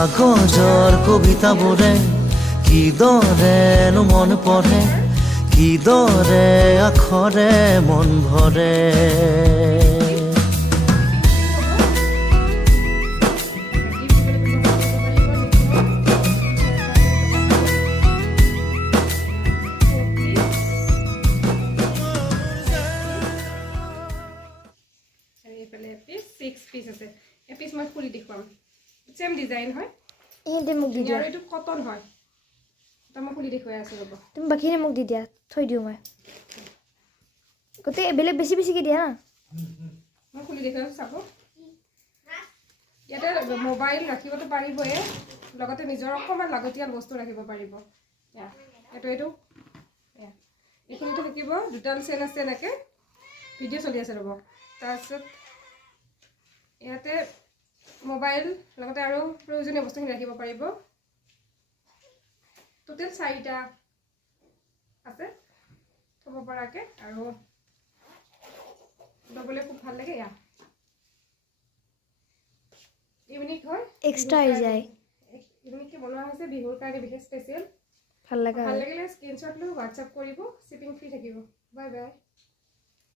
কাগজৰ কবিতাবোৰে কিদৰেনো মন পঢ়ে কিদৰে আখৰে মন ভৰে পিস মই খুলি দেখুৱাম সেম ডিজাইন হয় এই মোক দি দিয়া আৰু এটো কটন হয় তা মই খুলি দেখুৱাই আছো ৰব তুমি বাকিনে মোক দি দিয়া থৈ দিও মই গতে বেলেগ বেছি বেছি কি দিয়া না মই খুলি দেখুৱাই চাব ইয়াতে মোবাইল ৰাখিবতো পাৰিবয়ে লগতে নিজৰ অকমান লাগতিয়াল বস্তু ৰাখিব পাৰিব এটো এইখিনিটো থাকিব দুটাল চেন আছে এনেকে ভিডিঅ' চলি আছে ৰব তাৰপিছত ইয়াতে মোবাইল লগতে আৰু প্ৰয়োজনীয় বস্তুখিনি ৰাখিব পাৰিব টোটেল 4টা আছে থব পৰাকে আৰু লবলৈ খুব ভাল লাগে ইউনিক হয় এক্সট্ৰা হৈ যায় ইউনিককে বনোৱা হৈছে বিহুৰ কাৰণে বিশেষ স্পেচিয়েল ভাল লাগিলে স্ক্ৰীনশ্বট লৈ হোৱাটছআপ কৰিব শিপিং ফ্ৰী থাকিব বাই বাই